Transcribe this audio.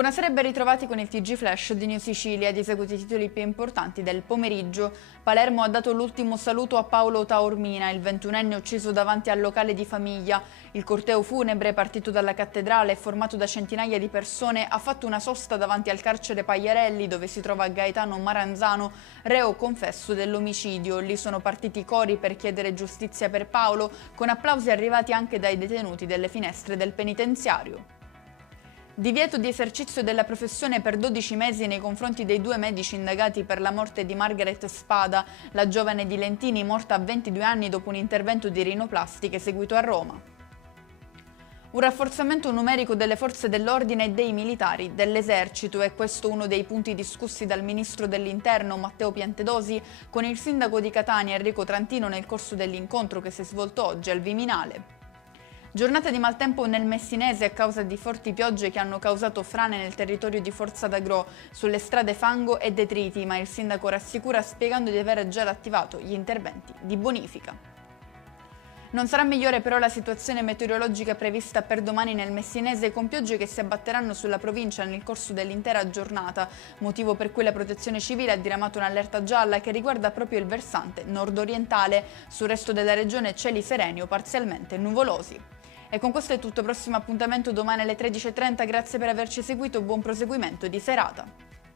Buonasera e ben ritrovati con il TG Flash di New Sicilia. Di seguito i titoli più importanti del pomeriggio. Palermo ha dato l'ultimo saluto a Paolo Taormina, il 21enne ucciso davanti al locale di famiglia. Il corteo funebre, partito dalla cattedrale e formato da centinaia di persone, ha fatto una sosta davanti al carcere Pagliarelli, dove si trova Gaetano Maranzano, reo confesso dell'omicidio. Lì sono partiti cori per chiedere giustizia per Paolo, con applausi arrivati anche dai detenuti delle finestre del penitenziario. Divieto di esercizio della professione per 12 mesi nei confronti dei due medici indagati per la morte di Margaret Spada, la giovane di Lentini morta a 22 anni dopo un intervento di rinoplastiche eseguito a Roma. Un rafforzamento numerico delle forze dell'ordine e dei militari, dell'esercito, è questo uno dei punti discussi dal ministro dell'Interno Matteo Piantedosi con il sindaco di Catania Enrico Trantino nel corso dell'incontro che si è svolto oggi al Viminale. Giornata di maltempo nel Messinese a causa di forti piogge che hanno causato frane nel territorio di Forza d'Agro, sulle strade fango e detriti, ma il sindaco rassicura spiegando di aver già attivato gli interventi di bonifica. Non sarà migliore però la situazione meteorologica prevista per domani nel Messinese, con piogge che si abbatteranno sulla provincia nel corso dell'intera giornata, motivo per cui la Protezione Civile ha diramato un'allerta gialla che riguarda proprio il versante nord-orientale. Sul resto della regione cieli sereni o parzialmente nuvolosi. E con questo è tutto, prossimo appuntamento domani alle 13:30, grazie per averci seguito, buon proseguimento di serata.